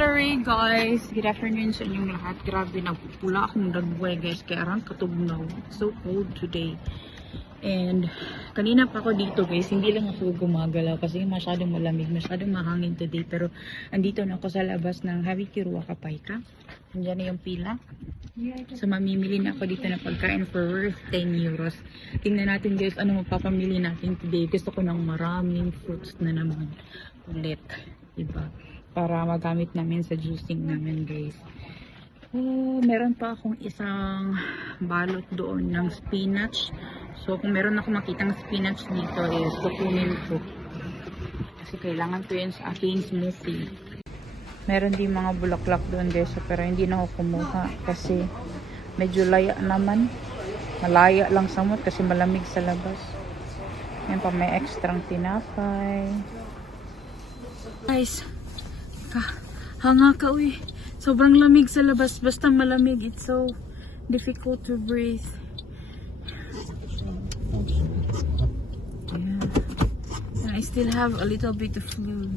Hillary, guys. Good afternoon sa inyong lahat. Grabe, nagpupula akong dagway, guys. Kaya arang katugnaw. It's so cold today. And kanina pa ako dito, guys. Hindi lang ako gumagalaw kasi masyadong malamig, masyadong mahangin today. Pero andito na ako sa labas ng Havikirua Kapayka. Nandiyan na yung pila. So mamimili na ako dito na pagkain for worth 10 euros. Tingnan natin, guys, ano magpapamili natin today. Gusto ko ng maraming fruits na naman ulit. Diba? Para magamit namin sa juicing namin, guys. Meron pa akong isang balot doon ng spinach. So kung meron ako makitang spinach dito is kukunin ko. Kasi kailangan ko yun sa aking smoothie. Meron din mga bulaklak doon, guys. Pero hindi na ako kumuha kasi medyo laya naman. Malaya lang sa mood kasi malamig sa labas. Yan pa, may extrang tinapay. Guys, hanga ka, uy. Sobrang lamig sa labas. Basta malamig, it's so difficult to breathe. Yeah. And I still have a little bit of flu.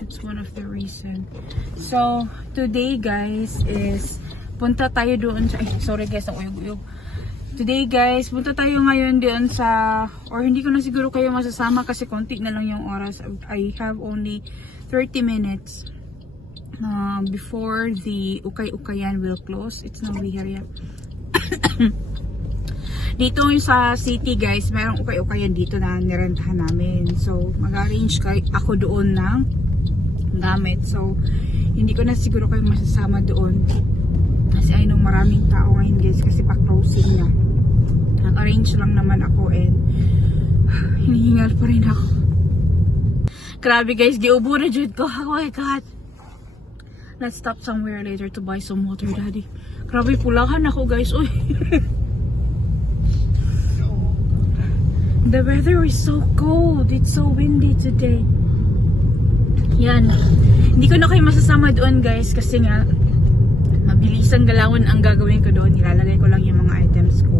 It's one of the reasons. So, today, guys, is punta tayo doon sa... sorry, guys, ang uyog-uyog. Today, guys, punta tayo ngayon doon sa... or hindi ko na siguro kayo masasama kasi konti na lang yung oras. I have only 30 minutes. Before the Ukay-Ukayan will close. It's now here. Dito yung sa city, guys, merong Ukay-Ukayan dito na nirentahan namin. So mag-arrange ako doon ng gamit. So hindi ko na siguro kayo masasama doon kasi I know maraming tao ngayon, guys, kasi pa-closing na. Nag-arrange lang naman ako and hinihingal pa rin ako. Grabe, guys, giubo na jud ko. Oh my god. Let's stop somewhere later to buy some water, Daddy. Grabe, pulahan ako, guys. Uy. The weather is so cold. It's so windy today. Yan. Hindi ko na kayo masasama doon, guys, kasi nga mabilisang galawan ang gagawin ko doon. Nilalagay ko lang yung mga items ko.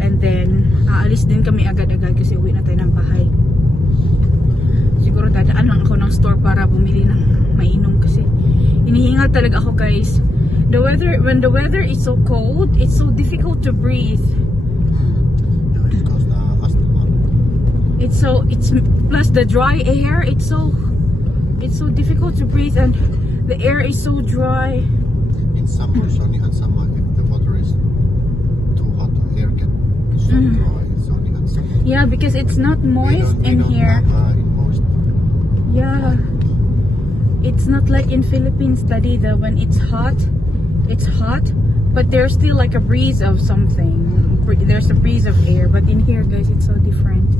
And then, aalis din kami agad-agad kasi uwi na tayo ng bahay. Siguro dadaan lang ako ng store para bumili ng mainom kasi hinihingal talaga ako, guys. When the weather is so cold, it's so difficult to breathe. It's plus the dry air, it's so difficult to breathe and the air is so dry. In summer, only on summer, if the water is too hot, the air can be so dry. It's only on summer. Yeah, because it's not moist in here. Yeah, it's not like in Philippines, study that when it's hot, but there's still like a breeze of something. There's a breeze of air, but in here, guys, it's so different.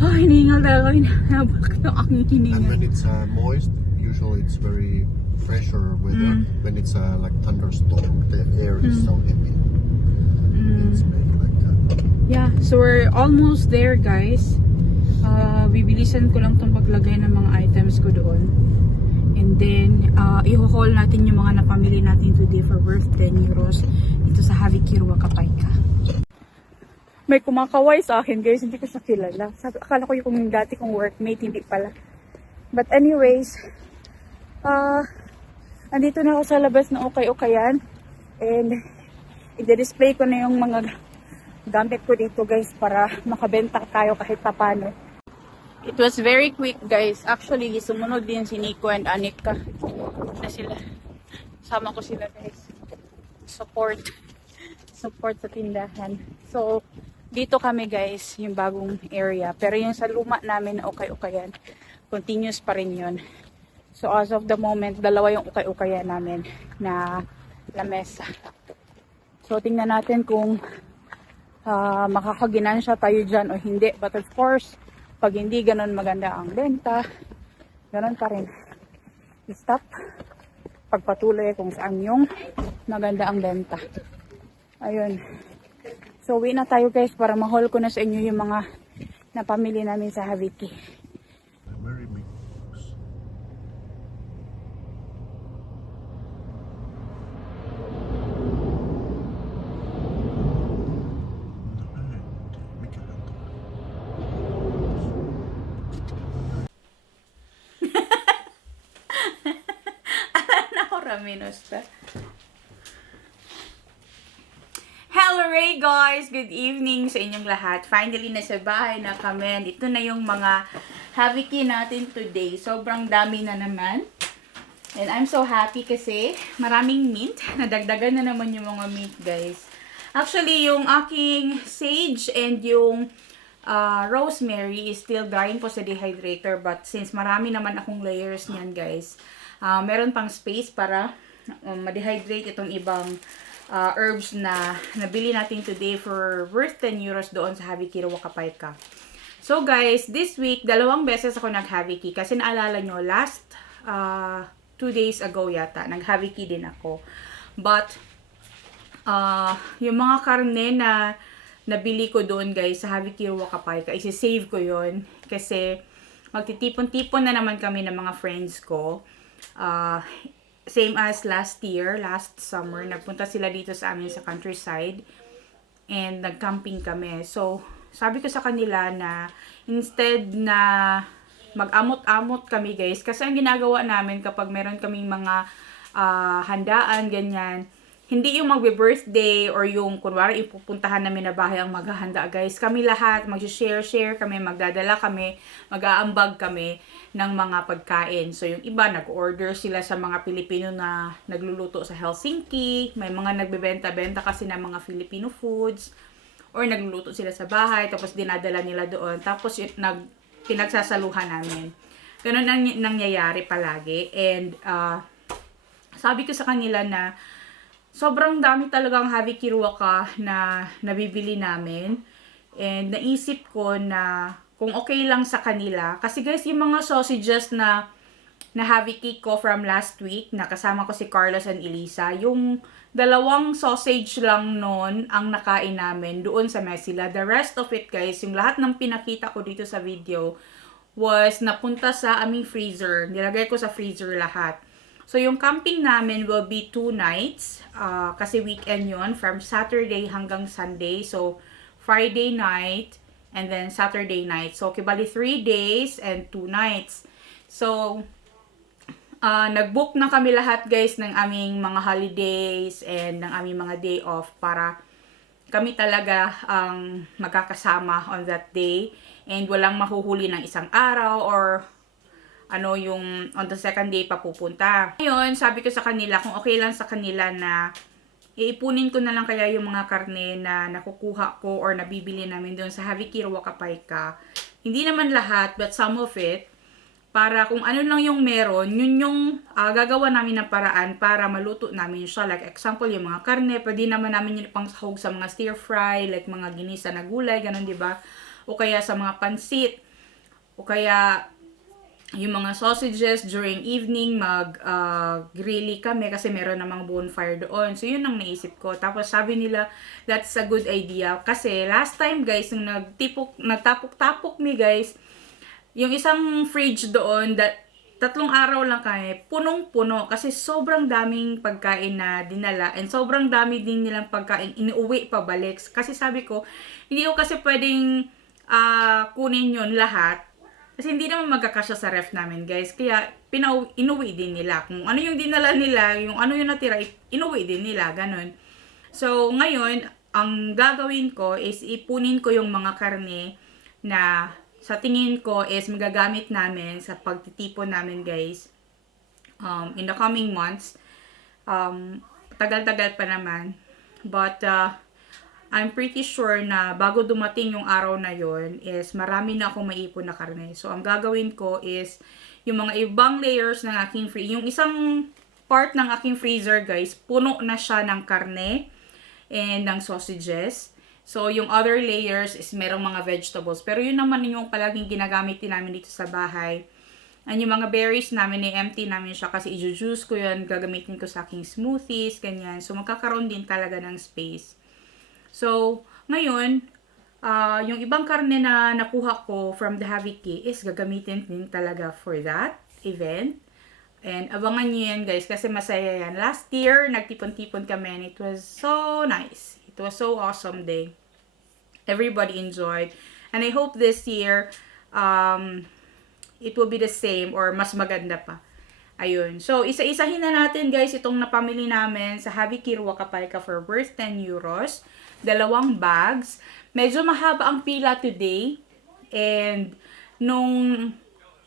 Oh, hiningal talaga. And when it's moist, usually it's very fresher weather. When it's like thunderstorm, the air is so heavy. It's made like that. Yeah, so we're almost there, guys. Bibilisan ko lang itong paglagay ng mga items ko doon. And then, i-haul natin yung mga napamili natin today for worth 10 euros dito sa Havikirua Kapayka. May kumakaway sa akin, guys. Hindi ko siya kilala. Akala ko yung dati kong workmate, hindi pala. But anyways, andito na ako sa labas ng Ukay-Ukayan. And i-display ko na yung mga gamit ko dito, guys, para makabenta tayo kahit papano. It was very quick, guys. Actually, sumunod din si Nico and Anika na sila. Sama ko sila, guys. Support sa tindahan. So, dito kami, guys, yung bagong area. Pero yung sa luma namin na Ukay-Ukayan, continuous pa rin yun. So, as of the moment, dalawa yung Ukay-Ukayan namin na lamesa. So, tingnan natin kung makakaginansya tayo dyan o hindi. But of course, pag hindi ganun maganda ang benta, ganun pa rin. I-stop. Pagpatuloy kung saan yung maganda ang benta. Ayun. So, uwi na tayo, guys, para ma-haul ko na sa inyo yung mga napamili namin sa Haviki. Very big box. Raminos ta. Hello Ray guys! Good evening sa inyong lahat. Finally, nasa bahay na kami. And ito na yung mga habiki natin today. Sobrang dami na naman. And I'm so happy kasi maraming mint. Nadagdagan na naman yung mga mint guys. Actually, yung aking sage and yung rosemary is still drying po sa dehydrator. But since marami naman akong layers niyan guys, meron pang space para ma-dehydrate itong ibang herbs na nabili natin today for worth 10 euros doon sa Habiki Ruwakapayka. So guys, this week, 2 beses ako nag-Habiki kasi naalala nyo, last 2 days ago yata, nag-Habiki din ako. But, yung mga karne na nabili ko doon guys sa Habiki Ruwakapayka, isi-save ko yon kasi magtitipon-tipon na naman kami ng mga friends ko. Same as last year, last summer, nagpunta sila dito sa amin sa countryside and nag-camping kami. So, sabi ko sa kanila na instead na mag-amot-amot kami guys, kasi ang ginagawa namin kapag meron kaming mga handaan, ganyan, hindi yung magbe-birthday or yung kunwari ipupuntahan namin na bahay ang maghahanda guys. Kami lahat, mag-share kami, magdadala kami, mag-aambag kami ng mga pagkain. So yung iba, nag-order sila sa mga Pilipino na nagluluto sa Helsinki. May mga nagbebenta-benta kasi ng mga Filipino foods. Or nagluluto sila sa bahay, tapos dinadala nila doon. Tapos pinagsasaluhan namin. Ganun ang nangyayari palagi. And sabi ko sa kanila na sobrang dami talagang Habiki Ruwaka na nabibili namin. And naisip ko na kung okay lang sa kanila. Kasi guys, yung mga sausages na Habiki ko from last week, nakasama ko si Carlos and Elisa, yung 2 sausage lang nun ang nakain namin doon sa Mesila. The rest of it guys, yung lahat ng pinakita ko dito sa video was napunta sa aming freezer. Nilagay ko sa freezer lahat. So, yung camping namin will be 2 nights. Kasi weekend yon from Saturday hanggang Sunday. So, Friday night and then Saturday night. So, kibali 3 days and 2 nights. So, nag-book na kami lahat guys ng aming mga holidays and ng aming mga day off para kami talaga ang magkakasama on that day. And walang mahuhuli ng isang araw or yung on the second day pa pupunta. Ngayon, sabi ko sa kanila, kung okay lang sa kanila na iipunin ko na lang kaya yung mga karne na nakukuha ko or nabibili namin doon sa Habiki Ruwakapayka. Hindi naman lahat, but some of it. Para kung ano lang yung meron, yun yung gagawa namin ng paraan para maluto namin siya. Like example, yung mga karne, pwede naman namin yung pang sahog sa mga stir fry, like mga ginisa na gulay, ganun, diba? O kaya sa mga pansit. O kaya yung mga sausages during evening, mag-grilly kami kasi meron namang bonfire doon. So, yun ang naisip ko. Tapos, sabi nila, that's a good idea. Kasi, last time, guys, nung nagtapok-tapok mi, guys, yung isang fridge doon, 3 araw lang kami, punong-puno. Kasi, sobrang daming pagkain na dinala. And sobrang dami din nilang pagkain, inuwi pabalik. Kasi, sabi ko, hindi ko kasi pwedeng kunin yun lahat. Kasi hindi naman magkakasya sa ref namin, guys. Kaya, inuwi din nila. Kung ano yung dinala nila, yung ano yung natira, inuwi din nila. Ganon. So, ngayon, ang gagawin ko is ipunin ko yung mga karne na sa tingin ko is magagamit namin sa pagtitipon namin, guys. In the coming months. Tagal-tagal pa naman. But, I'm pretty sure na bago dumating yung araw na yon is marami na akong maipon na karne. So, ang gagawin ko is yung mga ibang layers ng aking yung isang part ng aking freezer, guys, puno na siya ng karne and ng sausages. So, yung other layers is merong mga vegetables. Pero yun naman yung palaging ginagamit din namin dito sa bahay. And yung mga berries namin, i-empty namin siya kasi i-juice ko yun, gagamitin ko sa aking smoothies, ganyan. So, magkakaroon din talaga ng space. So, ngayon, yung ibang karne na nakuha ko from the Habiki is gagamitin din talaga for that event. And abangan nyo yan, guys, kasi masaya yan. Last year, nagtipon-tipon kami and it was so nice. It was so awesome day. Everybody enjoyed. And I hope this year, it will be the same or mas maganda pa. Ayun. So, isa-isahin na natin guys itong napamili namin sa Havi Kirwa Kapayka for worth 10 euros. 2 bags. Medyo mahaba ang pila today. And, nung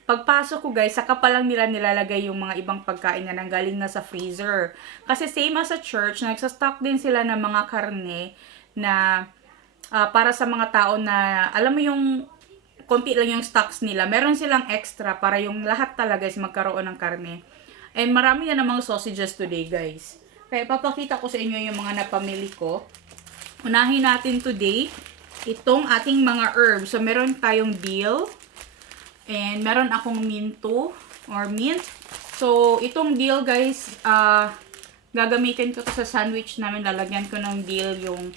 pagpasok ko guys, saka pa lang nila nilalagay yung mga ibang pagkain na nanggaling na sa freezer. Kasi same as sa church, nagsastock din sila ng mga karne na para sa mga tao na, alam mo yung konti lang yung stocks nila. Meron silang extra para yung lahat talaga is magkaroon ng karne. And marami na namang sausages today, guys. Kaya papakita ko sa inyo yung mga napamili ko. Unahin natin today itong ating mga herbs. So, meron tayong dill. And meron akong minto or mint. So, itong dill, guys, gagamitin ko to sa sandwich namin. Lalagyan ko ng dill yung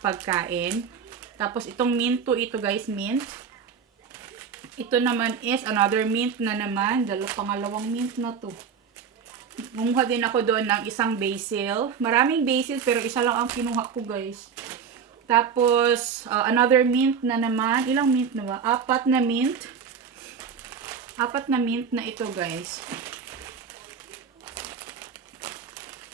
pagkain. Tapos, itong minto, ito guys, mint. Ito naman is another mint na naman. Pangalawang mint na to. Kumuha din ako doon ng isang basil. Maraming basil pero isa lang ang kinuha ko guys. Tapos another mint na naman. Ilang mint na ba? 4 na mint. 4 na mint na ito guys.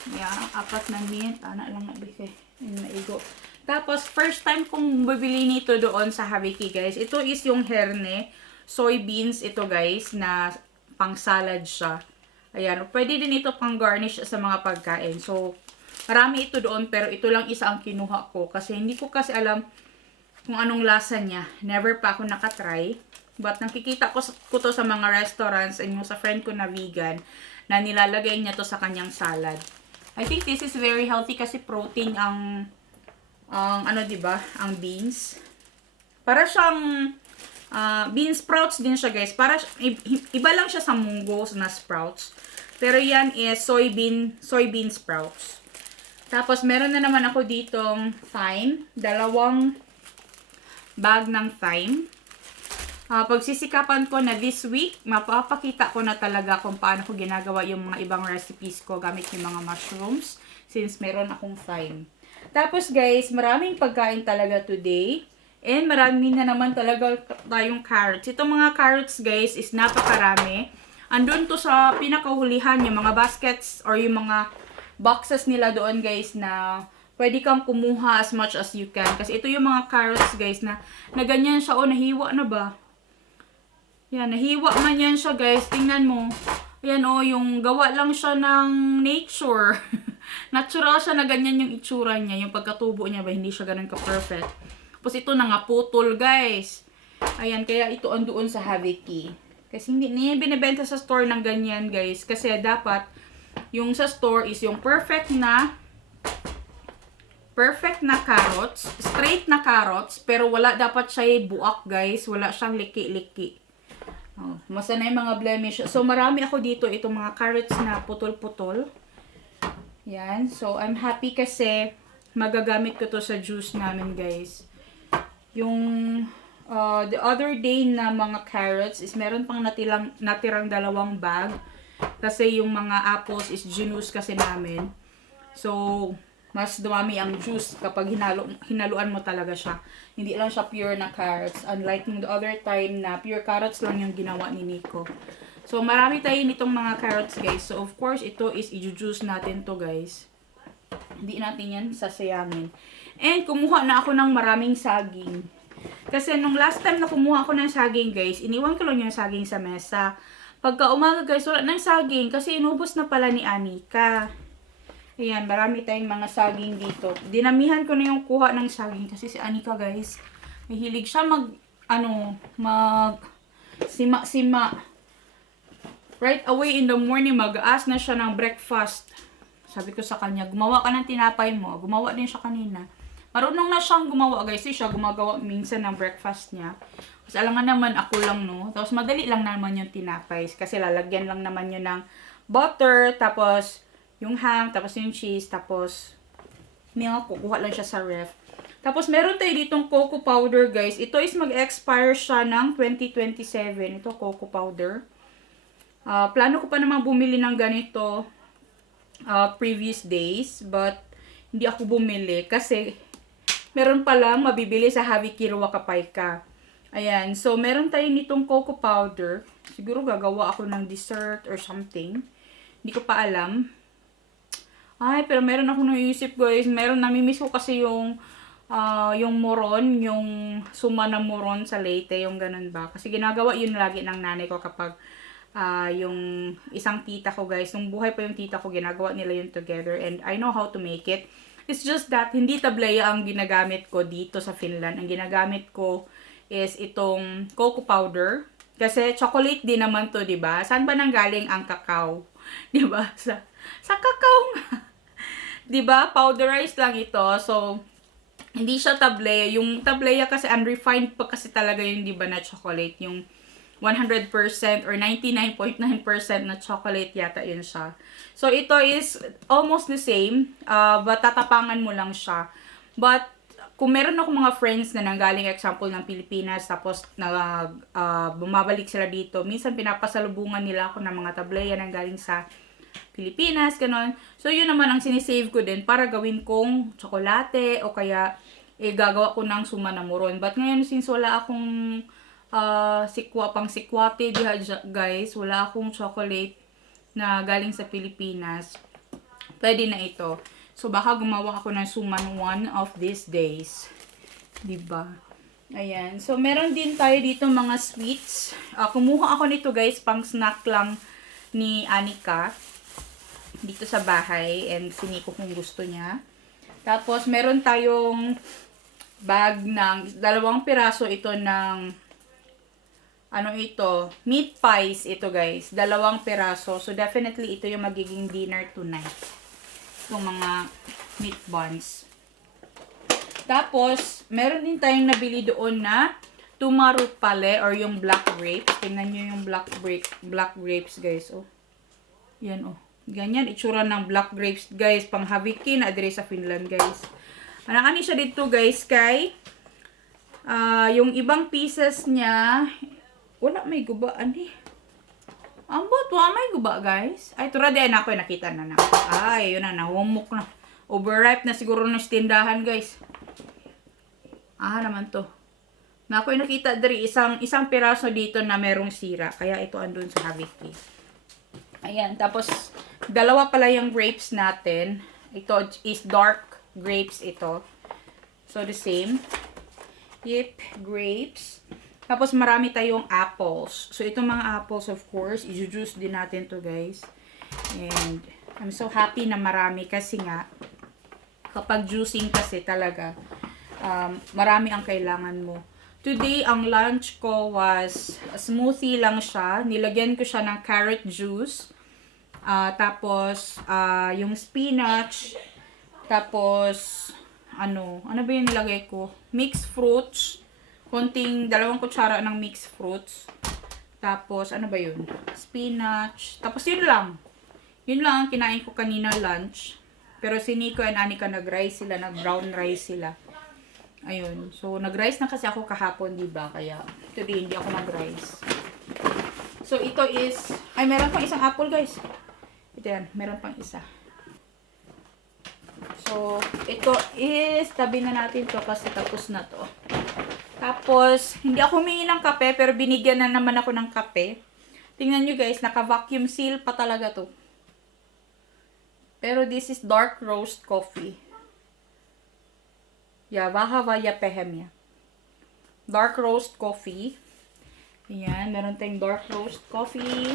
Yeah, 4 na mint. Ana lang na bigay. Maigo. Tapos first time kong bibili nito doon sa Haviki guys. Ito is yung herne. Soybeans ito guys na pang salad siya. Ayan, pwede din ito pang garnish sa mga pagkain. So, marami ito doon pero ito lang isa ang kinuha ko kasi hindi ko kasi alam kung anong lasa niya. Never pa ako nakatry. But nakikita ko to sa mga restaurants and yung sa friend ko na vegan na nilalagay niya to sa kanyang salad. I think this is very healthy kasi protein ang ano 'di ba? Ang beans. Para siyang bean sprouts din siya guys. Para iba lang siya sa munggo na sprouts. Pero yan is soybean sprouts. Tapos meron na naman ako ditong thyme, 2 bag ng thyme. Pagsisikapan ko na this week, mapapakita ko na talaga kung paano ko ginagawa yung mga ibang recipes ko gamit yung mga mushrooms since meron akong thyme. Tapos guys, maraming pagkain talaga today. And marami na naman talaga tayong carrots. Itong mga carrots guys is napakarami. Andun to sa pinakahulihan yung mga baskets or yung mga boxes nila doon guys na pwede kang kumuha as much as you can. Kasi ito yung mga carrots guys na ganyan siya. O, nahiwa na ba? Yan, nahiwa man yan siya guys. Tingnan mo. Ayan o, yung gawa lang siya ng nature. Natural siya na ganyan yung itsura niya. Yung pagkatubo niya ba, hindi siya ganun ka-perfect. Tapos ito na nga putol guys. Ayan, kaya ito andoon sa Haviki. Kasi hindi niya binibenta sa store ng ganyan guys. Kasi dapat yung sa store is yung perfect na carrots. Straight na carrots. Pero wala dapat siya buak guys. Wala siyang liki-liki. Oh, masa na yung mga blemish. So marami ako dito itong mga carrots na putol-putol. Yan. So I'm happy kasi magagamit ko to sa juice namin guys. Yung the other day na mga carrots is meron pang natirang 2 bag. Kasi yung mga apples is ginuce kasi namin. So, mas dumami ang juice kapag hinaluan mo talaga siya. Hindi lang siya pure na carrots. Unlike yung the other time na pure carrots lang yung ginawa ni Nico. So, marami tayo nitong mga carrots guys. So, of course, ito is i-juice natin to guys. Hindi natin yan sasayangin. And kumuha na ako ng maraming saging. Kasi nung last time na kumuha ako ng saging guys, iniwan ko lang yung saging sa mesa. Pagka umaga guys, wala ng saging kasi inubos na pala ni Anika. Ayan, marami tayong mga saging dito. Dinamihan ko na yung kuha ng saging kasi si Anika guys, mahilig siya sima-sima. Right away in the morning, mag-aas na siya ng breakfast. Sabi ko sa kanya, gumawa ka ng tinapay mo. Gumawa din siya kanina. Marunong na siyang gumawa guys. Siya gumagawa minsan ng breakfast niya. Kasi alam nga naman ako lang no. Tapos madali lang naman yung tinapay. Kasi lalagyan lang naman yun ng butter. Tapos yung ham. Tapos yung cheese. Tapos milk. Kukuha lang siya sa ref. Tapos meron tayo ditong cocoa powder guys. Ito is mag-expire siya ng 2027. Ito cocoa powder. Plano ko pa naman bumili ng ganito previous days. But hindi ako bumili kasi meron palang mabibili sa Havi Kirwa Kapayka. Ayan. So, meron tayo nitong cocoa powder. Siguro gagawa ako ng dessert or something. Hindi ko pa alam. Ay, pero meron ako naisip, guys. Namimiss ko kasi yung moron, yung suma na moron sa Leyte, yung ganun ba. Kasi ginagawa yun lagi ng nanay ko kapag yung isang tita ko, guys. Nung buhay pa yung tita ko, ginagawa nila yun together. And I know how to make it. It's just that, hindi tableya ang ginagamit ko dito sa Finland. Ang ginagamit ko is itong cocoa powder. Kasi chocolate din naman to, 'di ba? Saan ba nanggaling ang cacao? 'Di ba? Sa cacao nga. 'Di ba? Powderized lang ito. So hindi siya tableya. Yung tableya kasi unrefined pa kasi talaga yung 'di ba na chocolate, yung 100% or 99.9% na chocolate yata yun siya. So ito is almost the same, but tatapangan mo lang siya. But kung meron ako mga friends na nanggaling example ng Pilipinas tapos bumabalik sila dito, minsan pinapasalubungan nila ako ng mga tableya nanggaling sa Pilipinas, ganon. So yun naman ang sinisave ko din para gawin kong tsokolate o kaya gagawa ko ng sumanamuron. But ngayon since wala akong sikwate guys, wala akong chocolate na galing sa Pilipinas, pwede na ito. So, baka gumawa ako ng suman one of these days. Diba? Ayan. So, meron din tayo dito mga sweets. Kumuha ako nito guys, pang snack lang ni Anika. Dito sa bahay. And siniko kung gusto niya. Tapos, meron tayong bag ng 2 piraso ito ng ano ito? Meat pies ito guys. 2 piraso. So, definitely ito yung magiging dinner tonight. Yung mga meat buns. Tapos, meron din tayong nabili doon na tumarupale or yung black grapes. Tingnan nyo yung black grapes, guys. Oh. Yan, oh. Ganyan, itsura ng black grapes, guys. Pang habiki na adre sa Finland, guys. Ano siya dito, guys, kay yung ibang pieces niya, wala may gubaan eh. Ambot, wala may guba, guys. Ay, tura din ako, nakita na. Ay, yun na, nahumok na. Overripe na siguro ng tindahan, guys. Naman to. Na ako nakita dari isang piraso dito na merong sira. Kaya ito andun sa habiki. Ayan, tapos 2 pala yung grapes natin. Ito is dark grapes ito. So, the same. Yep, grapes. Tapos, marami tayong apples. So, itong mga apples, of course, i-juice din natin to guys. And, I'm so happy na marami kasi nga, kapag juicing kasi talaga, marami ang kailangan mo. Today, ang lunch ko was, smoothie lang siya. Nilagyan ko siya ng carrot juice. Tapos, yung spinach. Tapos, ano ba yung nilagay ko? Mixed fruits. Konting 2 kutsara ng mixed fruits. Tapos, ano ba yun? Spinach. Tapos, yun lang. Yun lang ang kinain ko kanina lunch. Pero si Nico and Anika nag-rice sila. Nag-brown rice sila. Ayun. So, nag-rice na kasi ako kahapon, diba? Kaya, today hindi ako nag-rice. So, ito is... Ay, meron pang isang apple, guys. Ito yan. Meron pang isa. So, ito is... Tabi na natin to kasi tapos na to. Tapos, hindi ako humingi ng kape, pero binigyan na naman ako ng kape. Tingnan nyo guys, naka-vacuum seal pa talaga to. Pero this is dark roast coffee. Vahava Pehemya. Dark roast coffee. Ayan, meron tayong dark roast coffee.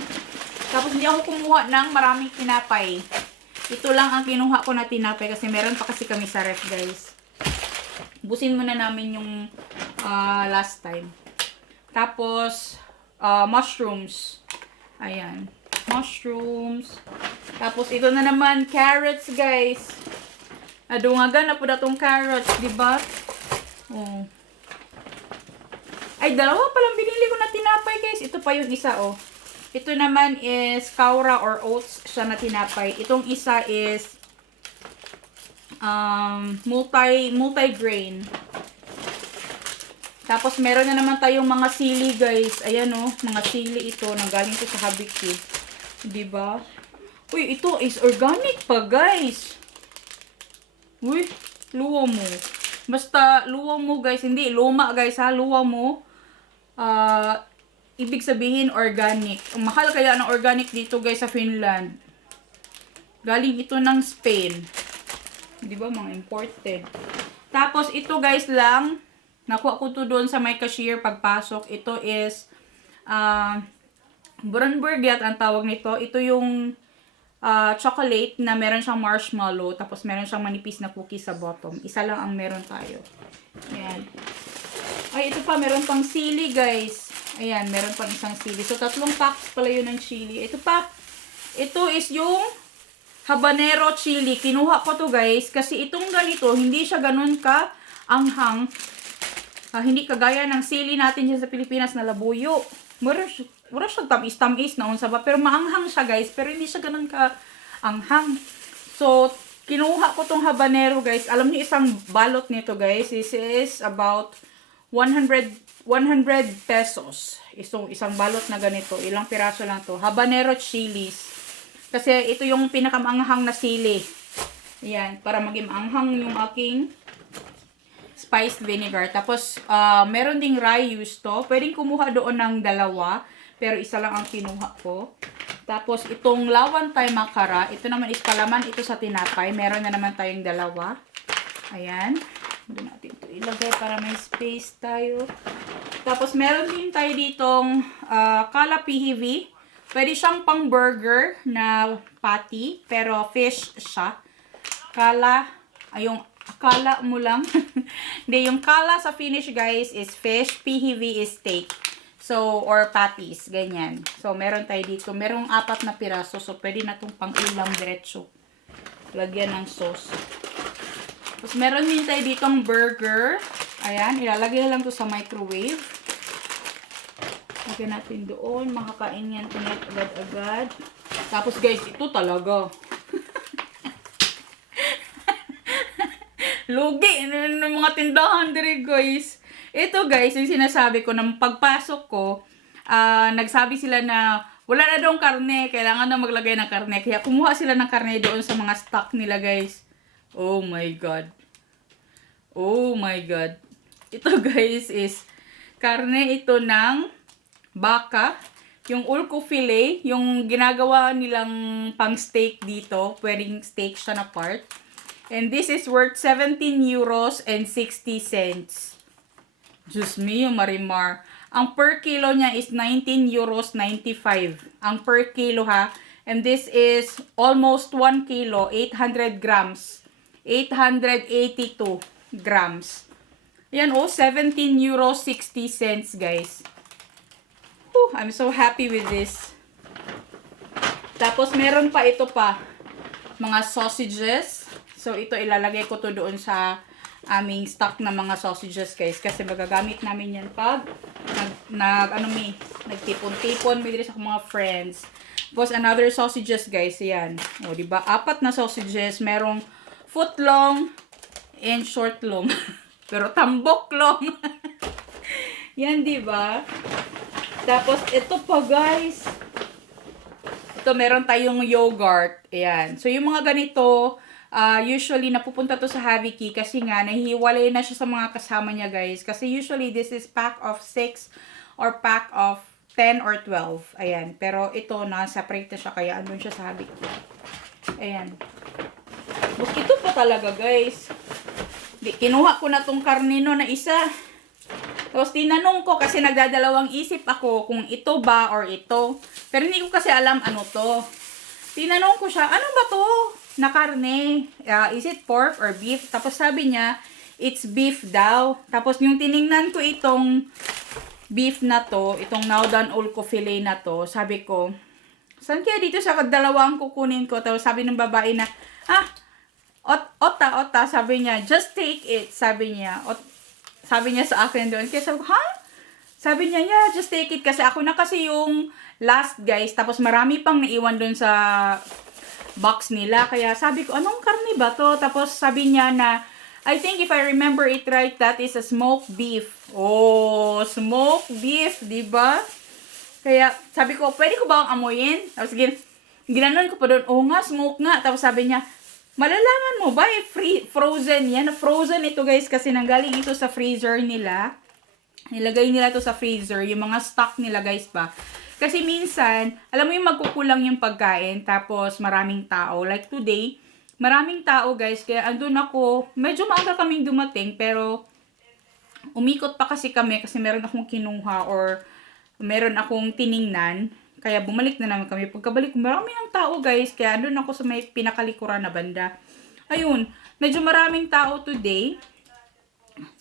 Tapos, hindi ako kumuha ng maraming tinapay. Ito lang ang kinuha ko na tinapay kasi meron pa kasi kami sa ref guys. Busin muna namin yung last time. Tapos, mushrooms. Ayan. Mushrooms. Tapos, ito na naman, carrots, guys. Adungagan na po na itong carrots, diba? Oh. Ay, 2 palang binili ko na tinapay, guys. Ito pa yung isa, oh. Ito naman is kaura or oats siya na tinapay. Itong isa is multi-grain. Tapos, meron na naman tayong mga sili, guys. Ayan, oh. Mga sili ito. Nanggaling ko sa habiki. Diba? Uy, ito is organic pa, guys. Uy, luwa mo. Basta, luwa mo, guys. Hindi, luma, guys, ha. Luwa mo. ibig sabihin organic. Ang mahal kaya ng organic dito guys sa Finland. Galing ito ng Spain. Di ba mga imported. Tapos ito guys lang, nakuha ko to doon sa may cashier pagpasok. Ito is Brunbergiat ang tawag nito. Ito yung chocolate na meron siyang marshmallow. Tapos meron siyang manipis na cookie sa bottom. Isa lang ang meron tayo. Ayan. Ay, ito pa. Meron pang sili guys. Ayan, meron pang isang sili. So, 3 packs pala yun ng chili. Ito pa. Ito is yung habanero chili. Kinuha ko to guys. Kasi itong ganito, hindi siya ganun ka anghang. Hindi kagaya ng sili natin dyan sa Pilipinas na labuyo. Mura siya tamis-tamis na unsa ba. Pero maanghang siya guys. Pero hindi siya ganun ka anghang. So, kinuha ko tong habanero guys. Alam niyo isang balot nito guys. This is about 100 pesos. Isang balot na ganito. Ilang piraso lang to. Habanero chilies. Kasi ito yung pinakamanghang na sili. Ayan. Para maging maanghang yung aking spiced vinegar. Tapos, meron ding rye used to. Pwedeng kumuha doon ng 2. Pero isa lang ang kinuha ko. Tapos, itong lawantay makara. Ito naman is palaman ito sa tinapay. Meron na naman tayong 2. Ayan. Doon natin ito ilagay para may space tayo. Tapos, meron din tayo ditong kala PHV. Pwede siyang pang burger na patty. Pero fish siya. Kala, yung kala mo lang. Hindi, yung kala sa Finnish guys is fish. PHV is steak. So, or patties. Ganyan. So, meron tayo dito. Merong 4 na piraso. So, pwede na itong pang ulam diretso. Lagyan ng sauce. Tapos, meron din tayo ditong burger. Ayan. Ilalagay na lang to sa microwave. Lagyan natin doon. Makakain yan tonight agad-agad. Tapos, guys, ito talaga. Lugi ng mga tindahan dire guys. Ito guys, yung sinasabi ko, nang pagpasok ko, nagsabi sila na wala na daw karne, kailangan na maglagay ng karne. Kaya kumuha sila ng karne doon sa mga stock nila guys. Oh my God. Oh my God. Ito guys is karne ito ng baka. Yung ulko fillet, yung ginagawa nilang pang steak dito. Pwedeng steak siya na part. And this is worth 17 euros and 60 cents. Diyos mio, Marimar. Ang per kilo niya is 19 euros 95. Ang per kilo ha. And this is almost 1 kilo, 800 grams. 882 grams. Yan oh, 17 euros 60 cents guys. Whew, I'm so happy with this. Tapos meron pa ito pa. Mga sausages. So, ito ilalagay ko to doon sa aming stock na mga sausages, guys. Kasi magagamit namin yan pag nagtipon-tipon may sa mga friends. Tapos, another sausages, guys. Yan. O, diba? 4 na sausages. Merong foot long and short long. Pero tambok long. Yan, diba? Tapos, ito pa, guys. Ito, meron tayong yogurt. Ayan. So, yung mga ganito, usually, napupunta to sa Haviki kasi nga, nahihiwalay na siya sa mga kasama niya, guys. Kasi usually, this is pack of 6 or pack of 10 or 12. Ayan. Pero ito, na-separate na siya, kaya andun siya sa Haviki. Ayan. But ito pa talaga, guys. Kinuha ko na tong karnino na isa. Tapos, tinanong ko kasi nagdadalawang isip ako kung ito ba or ito. Pero hindi ko kasi alam ano to. Tinanong ko siya, ano ba to? Na karne. Is it pork or beef? Tapos sabi niya, it's beef daw. Tapos yung tiningnan ko itong beef na to, itong Naudan Ulko fillet na to, sabi ko, saan kaya dito sa dalawang kukunin ko? Tapos sabi ng babae na, ota, sabi niya, just take it, sabi niya. Sabi niya sa akin doon. Kaya sabi ko, ha? Sabi niya, yeah, just take it. Kasi ako na kasi yung last, guys. Tapos marami pang naiwan doon sa box nila. Kaya sabi ko, anong karne ba to? Tapos sabi niya na, I think if I remember it right, that is a smoked beef. Oh, smoked beef, diba? Kaya sabi ko, pwede ko ba ang amuyin? Tapos ginanon ko pa doon, oh nga, smoke nga. Tapos sabi niya, malalaman mo ba, frozen yan. Frozen ito guys kasi nanggaling ito sa freezer nila. Nilagay nila to sa freezer, yung mga stock nila guys ba. Kasi minsan, alam mo yung magkukulang yung pagkain, tapos maraming tao. Like today, maraming tao guys, kaya andun ako, medyo maaga kaming dumating, pero umikot pa kasi kami kasi meron akong kinuha or meron akong tiningnan. Kaya bumalik na naman kami. Pagkabalik, marami ng tao guys, kaya andun ako sa may pinakalikuran na banda. Ayun, medyo maraming tao today.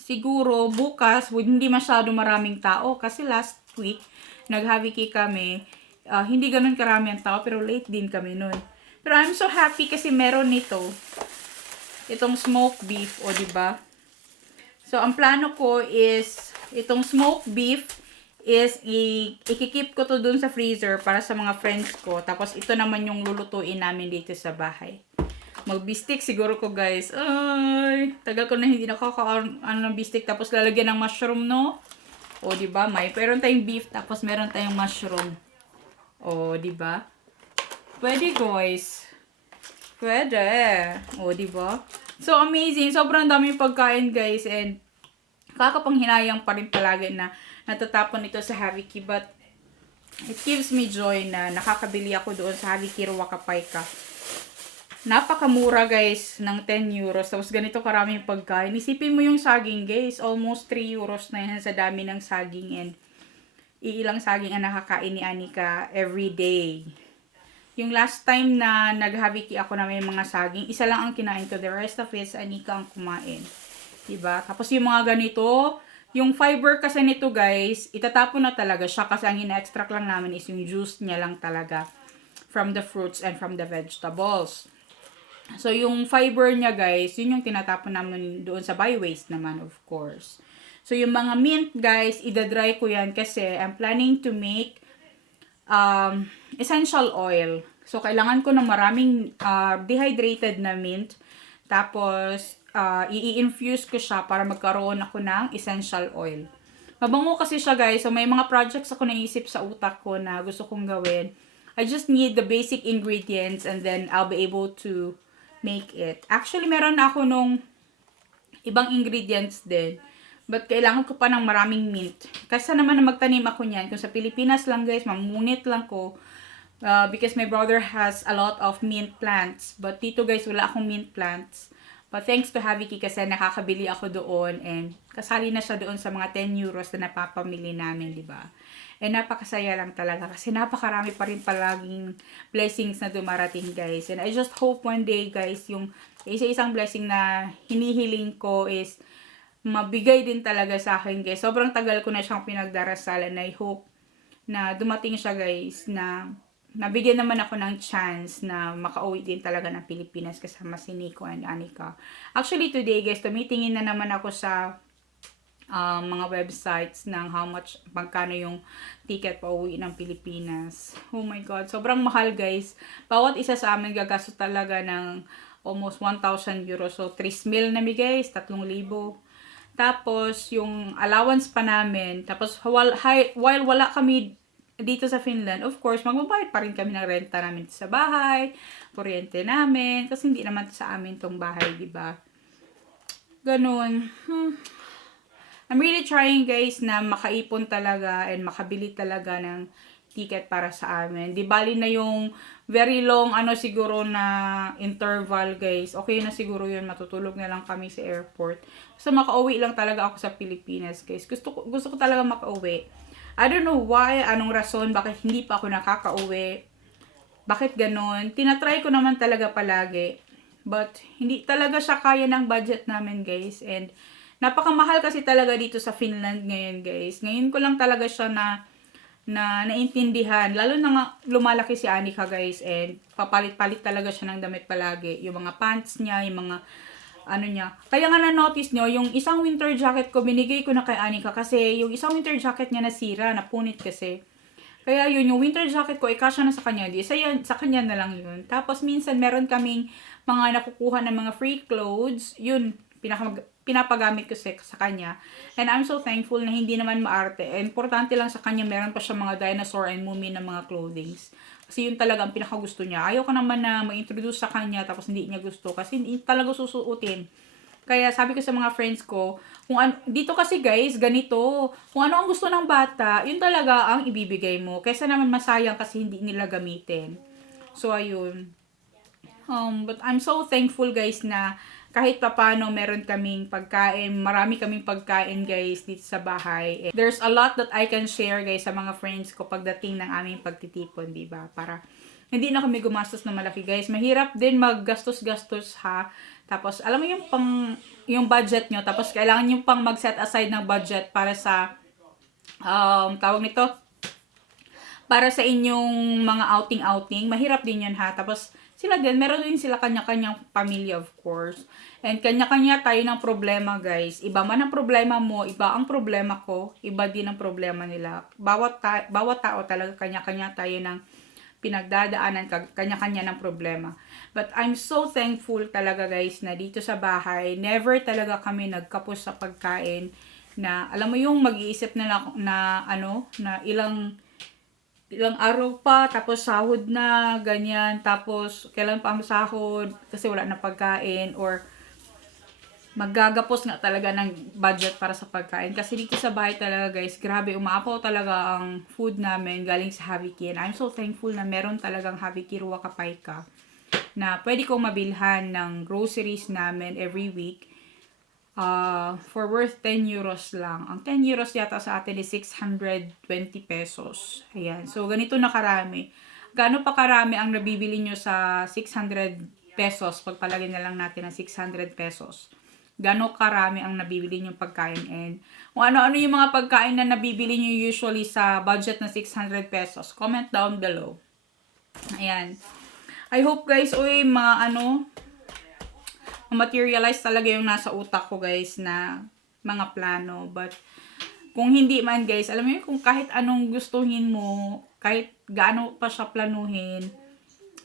Siguro bukas, hindi masyado maraming tao kasi last week, nag-Haviki kami. Hindi ganun karami ang tao pero late din kami nun. Pero I'm so happy kasi meron nito. Itong smoked beef, o diba? So, ang plano ko is, itong smoked beef is, ikikip ko to dun sa freezer para sa mga friends ko. Tapos, ito naman yung lulutuin namin dito sa bahay. Mag-bistik siguro ko guys. Ay, tagal ko na hindi nakakaano ng bistik. Tapos lalagyan ng mushroom, no? O, diba? Meron tayong beef, tapos meron tayong mushroom. O, diba? Pwede, guys. Pwede. O, diba? So, amazing. Sobrang daming pagkain, guys. And, kakapanghinayang pa rin palagi na natatapon ito sa Haviki. But, it gives me joy na nakakabili ako doon sa Haviki Ruakapayka. Napakamura guys ng 10 euros. Tapos ganito karaming pagkain. Isipin mo yung saging guys. Almost 3 euros na yan sa dami ng saging. And iilang saging ang nakakain ni Anika every day. Yung last time na nag-Haviki ako na may mga saging, isa lang ang kinain ko. The rest of it, Anika ang kumain. Diba? Tapos yung mga ganito, yung fiber kasi nito guys, itatapon na talaga siya. Kasi ang ina-extract lang namin is yung juice niya lang talaga. From the fruits and from the vegetables. So, yung fiber niya, guys, yun yung tinatapon namin doon sa buy waste naman, of course. So, yung mga mint, guys, idadry ko yan kasi I'm planning to make essential oil. So, kailangan ko ng maraming dehydrated na mint. Tapos, i-infuse ko siya para magkaroon ako ng essential oil. Mabango kasi siya, guys. So, may mga projects ako naisip sa utak ko na gusto kong gawin. I just need the basic ingredients and then I'll be able to make it. Actually, meron na ako nung ibang ingredients din. But, kailangan ko pa ng maraming mint. Kasi naman na magtanim ako niyan. Kung sa Pilipinas lang, guys, mamunit lang ko. Because my brother has a lot of mint plants. But, dito, guys, wala akong mint plants. But, thanks to Haviki kasi nakakabili ako doon. And, kasali na siya doon sa mga 10 euros na napapamili namin, di ba? And napakasaya lang talaga kasi napakarami pa rin palaging blessings na dumarating guys. And I just hope one day guys, yung isa-isang blessing na hinihiling ko is mabigay din talaga sa akin guys. Sobrang tagal ko na siyang pinagdarasalan and I hope na dumating siya guys na nabigyan naman ako ng chance na makauwi din talaga ng Pilipinas kasama si Nico and Anika. Actually today guys, tumitingin na naman ako sa mga websites ng how much, magkano yung ticket pa uwi ng Pilipinas. Oh my God, sobrang mahal guys. Bawat isa sa amin gagastos talaga ng almost 1,000 euros. So, 3,000 na mi guys, 3,000. Tapos, yung allowance pa namin. Tapos, while wala kami dito sa Finland, of course, magbabayad pa rin kami ng renta namin sa bahay, kuryente namin, kasi hindi naman sa amin tong bahay, diba? Ganun. I'm really trying guys na makaipon talaga and makabili talaga ng ticket para sa amin. Di bali na yung very long siguro na interval guys. Okay na siguro yun, matutulog na lang kami sa airport. So makauwi lang talaga ako sa Pilipinas guys. Gusto ko talaga makauwi. I don't know why, anong rason, bakit hindi pa ako nakakauwi. Bakit ganon? Tinatry ko naman talaga palagi. But hindi talaga siya kaya ng budget namin guys. And napakamahal kasi talaga dito sa Finland ngayon, guys. Ngayon ko lang talaga siya na naintindihan. Lalo na nga lumalaki si Anika, guys. And papalit-palit talaga siya ng damit palagi. Yung mga pants niya, yung mga niya. Kaya nga na-notice nyo, yung isang winter jacket ko, binigay ko na kay Anika. Kasi yung isang winter jacket niya nasira, napunit kasi. Kaya yun, yung winter jacket ko, ikasya na sa kanya. Di, sa kanya na lang yun. Tapos minsan, meron kaming mga nakukuha ng mga free clothes. Yun, pinapagamit ko sa kanya. And I'm so thankful na hindi naman maarte. Importante lang sa kanya, meron pa siya mga dinosaur and mummy na mga clothings. Kasi yun talaga ang pinakagusto niya. Ayaw ko naman na ma-introduce sa kanya tapos hindi niya gusto. Kasi hindi talaga susuotin. Kaya sabi ko sa mga friends ko, dito kasi guys, ganito. Kung ano ang gusto ng bata, yun talaga ang ibibigay mo. Kaysa naman masayang kasi hindi nila gamitin. So, ayun. But I'm so thankful guys na kahit papano meron kaming pagkain, marami kaming pagkain guys dito sa bahay. And there's a lot that I can share guys sa mga friends ko pagdating ng aming pagtitipon, di ba? Para hindi na kami gumastos na malaki guys. Mahirap din maggastos-gastos ha. Tapos alam mo yung budget nyo, tapos kailangan nyo pang mag-set aside ng budget para sa tawag nito, para sa inyong mga outing-outing. Mahirap din yun ha. Tapos sila din, meron din sila kanya-kanyang pamilya of course. And kanya-kanya tayo ng problema guys. Iba man ang problema mo, iba ang problema ko, iba din ang problema nila. Bawat tao talaga kanya-kanya tayo ng pinagdadaanan, kanya-kanya ng problema. But I'm so thankful talaga guys na dito sa bahay, never talaga kami nagkapos sa pagkain na alam mo yung mag-iisip na ilang araw pa, tapos sahod na, ganyan, tapos kailan pa ang sahod kasi wala na pagkain, or maggagapos nga talaga ng budget para sa pagkain. Kasi dito sa bahay talaga guys, grabe, umaapaw talaga ang food namin galing sa Haviki. And I'm so thankful na meron talagang Haviki Ruakapayka na pwede kong mabilhan ng groceries namin every week. For worth 10 euros lang. Ang 10 euros yata sa atin is 620 pesos. Ayan. So, ganito na karami. Gaano pa karami ang nabibili nyo sa 600 pesos? Pagpalagay na lang natin ng 600 pesos. Gaano karami ang nabibili nyo pagkain. And kung ano-ano yung mga pagkain na nabibili nyo usually sa budget na 600 pesos. Comment down below. Ayan. I hope guys, materialize talaga yung nasa utak ko guys na mga plano. But kung hindi man guys, alam mo yun, kung kahit anong gustuhin mo, kahit gaano pa siya planuhin,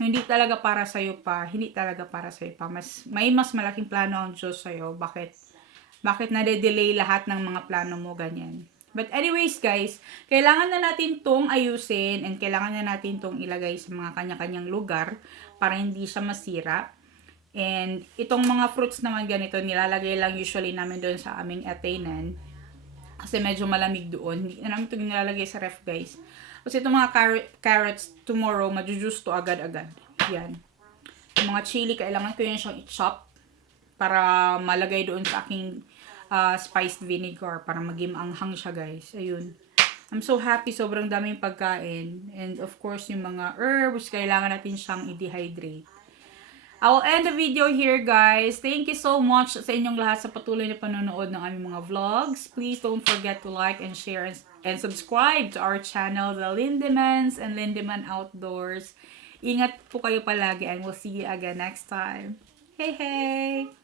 hindi talaga para sa'yo pa. Hindi talaga para sa'yo pa. May mas malaking plano ang Diyos sa'yo. Bakit nade-delay lahat ng mga plano mo ganyan? But anyways guys, kailangan na natin tong ayusin and kailangan na natin tong ilagay sa mga kanya-kanyang lugar para hindi siya masira. And itong mga fruits naman ganito, nilalagay lang usually namin doon sa aming attainan. Kasi medyo malamig doon. Hindi na namin ito nilalagay sa ref guys. Kasi itong mga carrots tomorrow, majujuice to agad-agad. Yan. Yung mga chili, kailangan ko yun siyang i-chop para malagay doon sa aking spiced vinegar para maging anghang siya guys. Ayun. I'm so happy. Sobrang daming pagkain. And of course, yung mga herbs, kailangan natin siyang i-dehydrate. I will end the video here guys. Thank you so much sa inyong lahat sa patuloy na panonood ng aming mga vlogs. Please don't forget to like and share and subscribe to our channel, The Lindemans and Lindeman Outdoors. Ingat po kayo palagi and we'll see you again next time. Hey, hey!